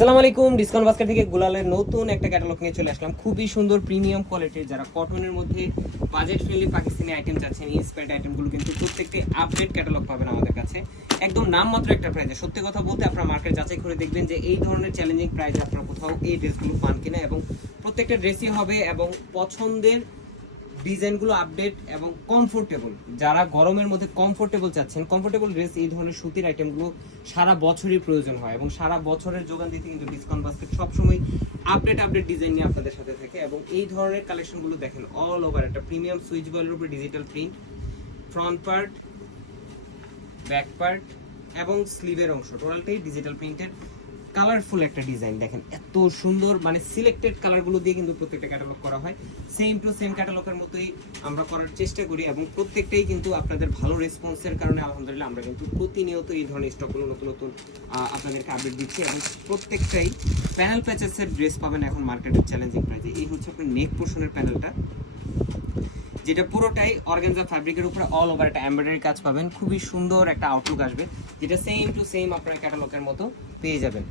আসসালামু আলাইকুম। Discount basket থেকে গুলালের নতুন একটা ক্যাটালগ নিয়ে চলে আসলাম। খুবই সুন্দর প্রিমিয়াম কোয়ালিটির, যারা কটনের মধ্যে বাজেট ফ্রেন্ডলি পাকিস্তানি আইটেম চাচ্ছেন, ইন্সপায়ার্ড আইটেমগুলো কিন্তু প্রত্যেকটি আপডেট ক্যাটালগ পাবেন আমাদের কাছে একদম নামমাত্র একটা প্রাইসে। সত্যি কথা বলতে আপনারা মার্কেট যাচাই করে দেখবেন যে এই ধরনের চ্যালেঞ্জিং প্রাইসে আপনারা কোথাও এই ড্রেসগুলো পান কিনা, এবং প্রত্যেকটা ড্রেসই হবে এবং পছন্দের ডিজাইনগুলো আপডেট এবং কমফোর্টেবল। যারা গরমের মধ্যে কমফোর্টেবল চাচ্ছেন, কমফোর্টেবল ড্রেস, এই ধরনের সুতির আইটেমগুলো সারা বছরই প্রয়োজন হয় এবং সারা বছরের যোগান দিতে কিন্তু ডিসকাউন্ট বাস্কেট সবসময় আপডেট ডিজাইন নিয়ে আপনাদের সাথে থাকে। এবং এই ধরনের কালেকশনগুলো দেখেন অল ওভার একটা প্রিমিয়াম সুইচ বয়েলের উপরে digital print, front part, back part এবং স্লিভের অংশ টোটালটাই ডিজিটাল প্রিন্টের কালারফুল একটা ডিজাইন। দেখেন এত সুন্দর, মানে সিলেক্টেড কালারগুলো দিয়ে কিন্তু প্রত্যেকটা ক্যাটালগ করা হয়। সেম টু সেম ক্যাটালগের মতোই আমরা করার চেষ্টা করি এবং প্রত্যেকটাই কিন্তু আপনাদের ভালো রেসপন্সের কারণে আলহামদুলিল্লাহ আমরা কিন্তু প্রতিনিয়ত এই ধরনের স্টকগুলো নতুন নতুন আপনাদেরকে আপডেট দিচ্ছি। এবং প্রত্যেকটাই প্যানেল প্যাচেসের ড্রেস পাবেন এখন মার্কেটের চ্যালেঞ্জিং প্রাইসে। এই হচ্ছে আপনার নেক পোর্শনের প্যানেলটা, যেটা পুরোটাই অর্গানজা ফ্যাব্রিকের উপরে অল ওভার একটা এমব্রয়ডারি কাজ পাবেন। খুবই সুন্দর একটা আউটলুক আসবে, যেটা সেম টু সেম আপনার ক্যাটালগের মতো পেয়ে যাবেন।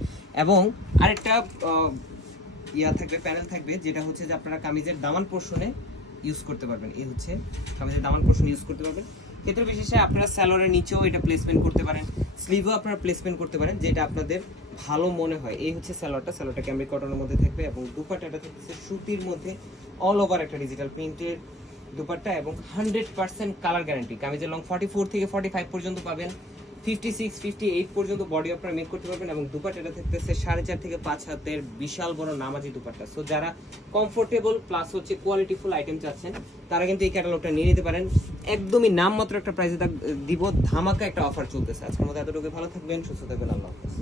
এবং আরেকটা থাকবে, প্যানেল থাকবে, যেটা হচ্ছে যে আপনারা কামিজের দামান পোর্শনে ইউজ করতে পারবেন। এই হচ্ছে কামিজের দামান পোর্শনে ইউজ করতে পারবেন। ক্ষেত্রে বিশেষে আপনারা স্যালোয়ারের নিচেও এটা প্লেসমেন্ট করতে পারেন, স্লিভও আপনারা প্লেসমেন্ট করতে পারেন, যেটা আপনাদের ভালো মনে হয়। এই হচ্ছে স্যালোয়ারটা ক্যামরি কটনের মধ্যে থাকবে এবং দুপাট্টাটা থাকছে সুতির মধ্যে অল ওভার একটা ডিজিটাল প্রিন্টের দুপাট্টা এবং 100% কালার গ্যারান্টি। কামিজের লং 44 থেকে 45 পর্যন্ত পাবেন, 56 58 পর্যন্ত বডি আপনারা মেক করতে পারবেন। এবং দুপাট্টাটা থাকতেছে 4.5 থেকে 5 হাতের বিশাল বড় নামাজি দুপাট্টা। সো যারা কমফোর্টেবল প্লাস হচ্ছে কোয়ালিটিফুল আইটেম চাচ্ছেন, তারা কিন্তু এই ক্যাটালগটা নিয়ে নিতে পারেন। একদমই নামমাত্র একটা প্রাইসে দিব, ধামাকা একটা অফার চলতেছে। আজকের মতো এতটুকু, ভালো থাকবেন, সুস্থ থাকবেন, আল্লাহ হাফেজ।